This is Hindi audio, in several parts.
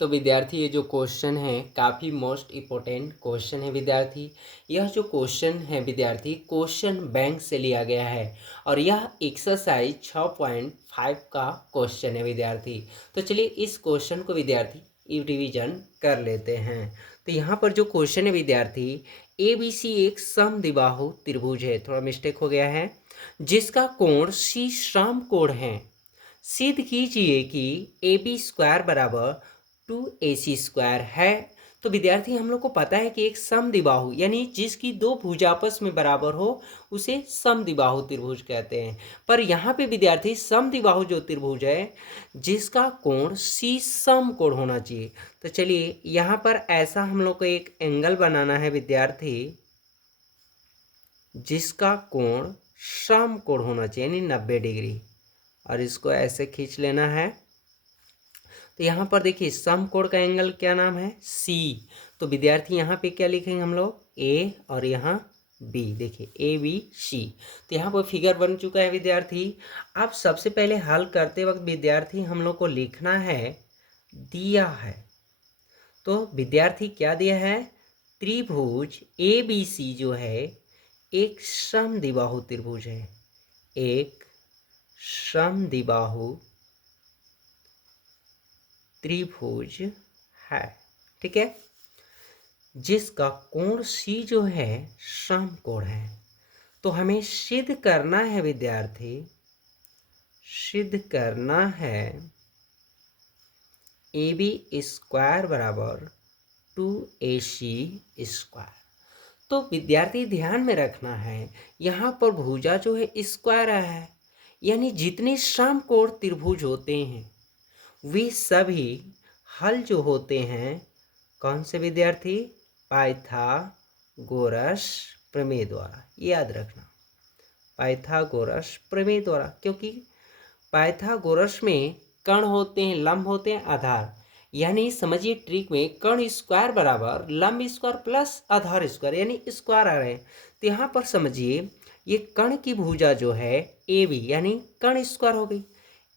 तो विद्यार्थी ये जो क्वेश्चन है काफ़ी मोस्ट इम्पोर्टेंट क्वेश्चन है विद्यार्थी। यह जो क्वेश्चन है विद्यार्थी क्वेश्चन बैंक से लिया गया है और यह एक्सरसाइज 6.5 का क्वेश्चन है विद्यार्थी। तो चलिए इस क्वेश्चन को विद्यार्थी रिवीजन कर लेते हैं। तो यहाँ पर जो क्वेश्चन है विद्यार्थी ABC एक समद्विबाहु त्रिभुज है, थोड़ा मिस्टेक हो गया है, जिसका कोण C समकोण है। सिद्ध कीजिए कि AB² बराबर 2AC² है। तो विद्यार्थी हम लोग को पता है कि एक समद्विबाहु यानी जिसकी दो भुजा आपस में बराबर हो उसे समद्विबाहु त्रिभुज कहते हैं। पर यहाँ पे विद्यार्थी समद्विबाहु जो त्रिभुज है जिसका कोण C समकोण होना चाहिए। तो चलिए यहाँ पर ऐसा हम लोग को एक एंगल बनाना है विद्यार्थी जिसका कोण समकोण होना चाहिए यानी 90 डिग्री, और इसको ऐसे खींच लेना है। तो यहाँ पर देखिए समकोण का एंगल क्या नाम है C। तो विद्यार्थी यहाँ पे क्या लिखेंगे हम लोग A और यहाँ B, देखिए ABC। तो यहाँ पर फिगर बन चुका है विद्यार्थी। अब सबसे पहले हल करते वक्त विद्यार्थी हम लोग को लिखना है दिया है। तो विद्यार्थी क्या दिया है, त्रिभुज ABC जो है एक समद्विबाहु त्रिभुज है, एक समद्विबाहु त्रिभुज है, ठीक है, जिसका कोण C जो है समकोण है। तो हमें सिद्ध करना है विद्यार्थी, सिद्ध करना है AB² बराबर 2AC²। तो विद्यार्थी ध्यान में रखना है यहाँ पर भुजा जो है स्क्वायर है, यानी जितने समकोण त्रिभुज होते हैं वे सभी हल जो होते हैं कौन से विद्यार्थी, पाइथागोरस प्रमेय द्वारा। याद रखना पाइथागोरस प्रमेय द्वारा, क्योंकि पाइथागोरस में कर्ण होते हैं, लंब होते हैं, आधार, यानी समझिए ट्रिक में कर्ण स्क्वायर बराबर लंब स्क्वायर प्लस आधार स्क्वायर यानी स्क्वायर आ रहे हैं। तो यहाँ पर समझिए ये कर्ण की भुजा जो है AB यानी कर्ण स्क्वायर हो गई,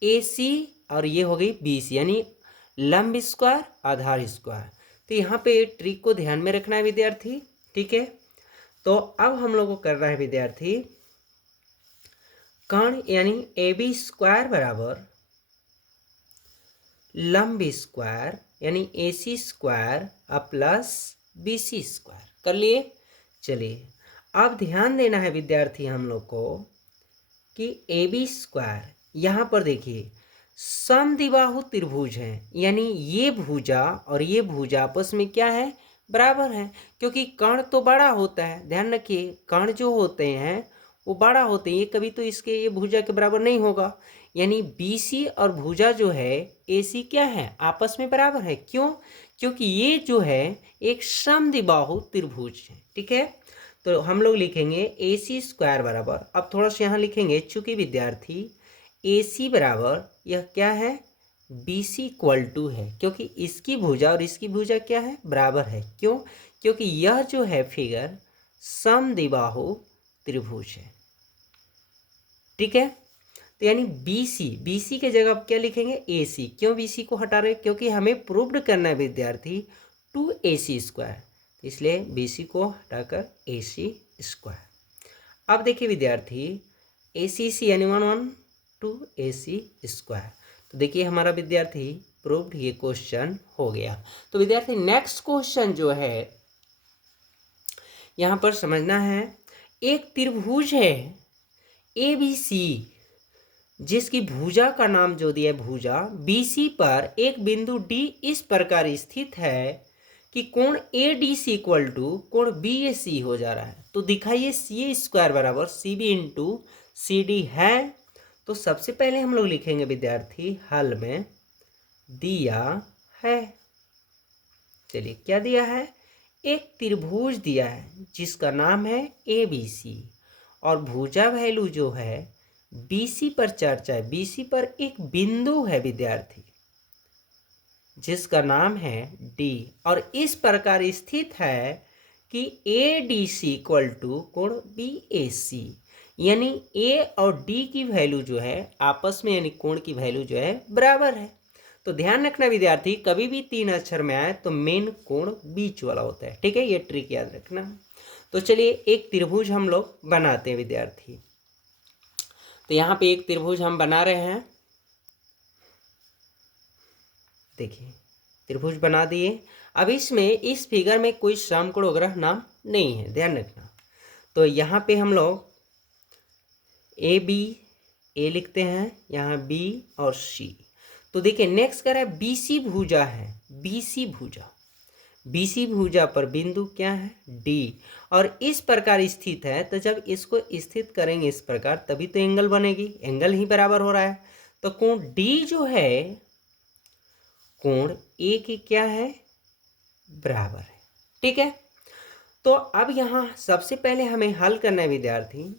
AC और ये हो गई BC यानी लंब स्क्वायर आधार स्क्वायर। तो यहाँ पे ट्रिक को ध्यान में रखना है विद्यार्थी, ठीक है। तो अब हम लोग को करना है विद्यार्थी कर्ण यानी AB² बराबर लंब स्क्वायर यानी AC² प्लस BC² कर लिए। चलिए अब ध्यान देना है विद्यार्थी हम लोग को कि AB² यहाँ पर देखिए समद्विबाहु त्रिभुज है, यानी ये भुजा और ये भुजा आपस में क्या है, बराबर है, क्योंकि कर्ण तो बड़ा होता है। ध्यान रखिए कर्ण जो होते हैं वो बड़ा होते हैं, ये कभी तो इसके ये भुजा के बराबर नहीं होगा। यानी BC और भुजा जो है AC क्या है, आपस में बराबर है। क्यों, क्योंकि ये जो है एक समद्विबाहु त्रिभुज है, ठीक है। तो हम लोग लिखेंगे AC² बराबर, अब थोड़ा सा यहाँ लिखेंगे चूंकि विद्यार्थी AC बराबर यह क्या है BC² है, क्योंकि इसकी भुजा और इसकी भुजा क्या है, बराबर है। क्यों, क्योंकि यह जो है फिगर समद्विबाहु त्रिभुज है, ठीक है। तो यानी BC के जगह आप क्या लिखेंगे AC। क्यों BC को हटा रहे, क्योंकि हमें प्रूव्ड करना है विद्यार्थी 2AC², इसलिए BC को हटाकर AC²। अब देखिए विद्यार्थी ACC यानी 1 2AC²। तो देखिए हमारा विद्यार्थी प्रूव्ड ये क्वेश्चन हो गया। तो विद्यार्थी नेक्स्ट क्वेश्चन जो है यहाँ पर समझना है, एक त्रिभुज है ABC जिसकी भुजा का नाम जो दिया भुजा BC पर एक बिंदु D इस प्रकार स्थित है कि कोण ADC = कोण BAC हो जा रहा है। तो दिखाइए CA² बराबर CB × CD है। तो सबसे पहले हम लोग लिखेंगे विद्यार्थी हल में दिया है। चलिए क्या दिया है, एक त्रिभुज दिया है जिसका नाम है ABC और भुजा वैल्यू जो है BC पर चर्चा है, BC पर एक बिंदु है विद्यार्थी जिसका नाम है D और इस प्रकार स्थित है कि ADC = कोण BAC, यानी A और D की वैल्यू जो है आपस में यानी कोण की वैल्यू जो है बराबर है। तो ध्यान रखना विद्यार्थी, कभी भी 3 अक्षर में आए तो मेन कोण बीच वाला होता है, ठीक है, ये ट्रिक याद रखना। तो चलिए एक त्रिभुज हम लोग बनाते हैं विद्यार्थी। तो यहाँ पे एक त्रिभुज हम बना रहे हैं, देखिए त्रिभुज बना दिए। अब इसमें इस फिगर में कोई समकोण वगैरह नाम नहीं है, ध्यान रखना। तो यहाँ पे हम लोग ए बी, ए लिखते हैं, यहाँ बी और सी। तो देखिए नेक्स्ट क्या है, बीसी भुजा है, बीसी भुजा, बीसी भुजा पर बिंदु क्या है, डी, और इस प्रकार स्थित है। तो जब इसको स्थित करेंगे इस प्रकार तभी तो एंगल बनेगी, एंगल ही बराबर हो रहा है। तो कोण डी जो है कोण ए की क्या है, बराबर है, ठीक है। तो अब यहाँ सबसे पहले हमें हल करना है विद्यार्थी,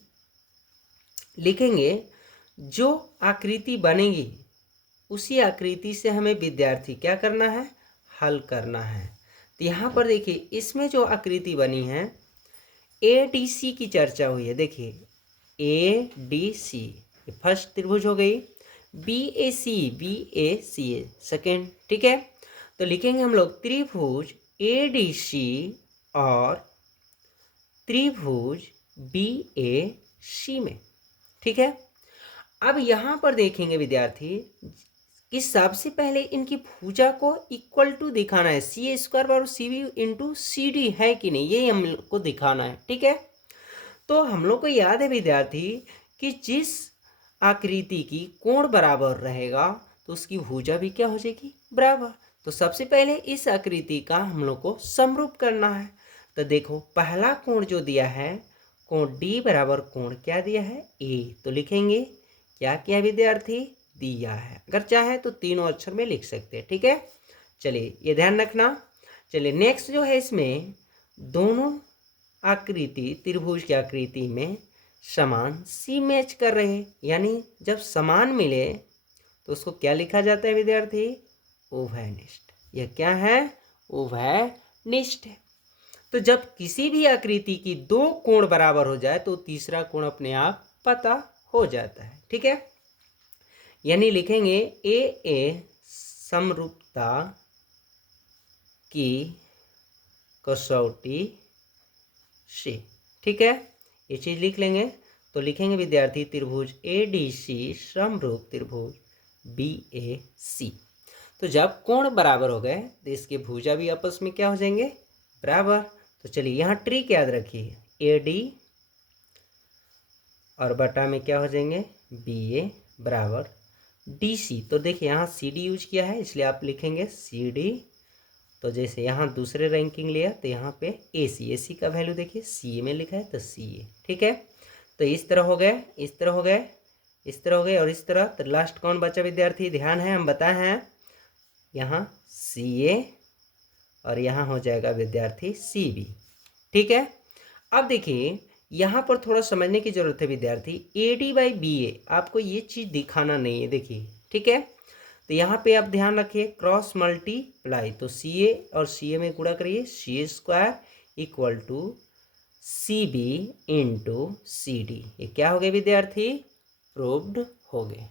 लिखेंगे जो आकृति बनेगी उसी आकृति से हमें विद्यार्थी क्या करना है, हल करना है। तो यहाँ पर देखिए इसमें जो आकृति बनी है ADC की चर्चा हुई है, देखिए ADC ये फर्स्ट त्रिभुज हो गई, BAC सेकेंड, ठीक है। तो लिखेंगे हम लोग त्रिभुज ADC और त्रिभुज BAC में, ठीक है। अब यहाँ पर देखेंगे विद्यार्थी कि सबसे पहले इनकी भुजा को इक्वल टू दिखाना है, CA² और CB इंटू CD है कि नहीं, ये हम लोग को दिखाना है, ठीक है। तो हम लोग को याद है विद्यार्थी कि जिस आकृति की कोण बराबर रहेगा तो उसकी भुजा भी क्या हो जाएगी, बराबर। तो सबसे पहले इस आकृति का हम लोग को समरूप करना है। तो देखो पहला कोण जो दिया है कोण D बराबर कोण क्या दिया है, A। तो लिखेंगे क्या किया विद्यार्थी, दिया है। अगर चाहे तो तीनों अक्षर में लिख सकते हैं, ठीक है। चलिए ये ध्यान रखना। चलिए नेक्स्ट जो है, इसमें दोनों आकृति त्रिभुज की आकृति में समान सी मैच कर रहे हैं, यानी जब समान मिले तो उसको क्या लिखा जाता है विद्यार्थी, उभयनिष्ठ। यह क्या है, उभयनिष्ठ है। तो जब किसी भी आकृति की दो कोण बराबर हो जाए तो तीसरा कोण अपने आप पता हो जाता है, ठीक है। यानी लिखेंगे ए समरूपता की कसौटी से, ठीक है, ये चीज लिख लेंगे। तो लिखेंगे विद्यार्थी त्रिभुज ADC समरूप त्रिभुज BAC। तो जब कोण बराबर हो गए तो इसके भुजा भी आपस में क्या हो जाएंगे, बराबर। तो चलिए यहाँ ट्रिक याद रखिए, AD और बटा में क्या हो जाएंगे, BA बराबर DC। तो देखिए यहाँ CD यूज किया है इसलिए आप लिखेंगे CD। तो जैसे यहाँ दूसरे रैंकिंग लिया तो यहाँ पे AC का वैल्यू देखिए CA में लिखा है तो CA, ठीक है। तो इस तरह हो गए, इस तरह हो गए, इस तरह हो गए और इस तरह। तो लास्ट कौन बचा विद्यार्थी, ध्यान है हम बताए हैं यहाँ CA और यहाँ हो जाएगा विद्यार्थी CB, ठीक है। अब देखिए यहाँ पर थोड़ा समझने की जरूरत है विद्यार्थी, AD/BA आपको ये चीज़ दिखाना नहीं है, देखिए, ठीक है। तो यहाँ पे आप ध्यान रखिए क्रॉस मल्टीप्लाई, तो CA और CA में गुणा करिए, CA² equal to CB into CD। ये क्या हो गए विद्यार्थी, प्रूव्ड हो गए।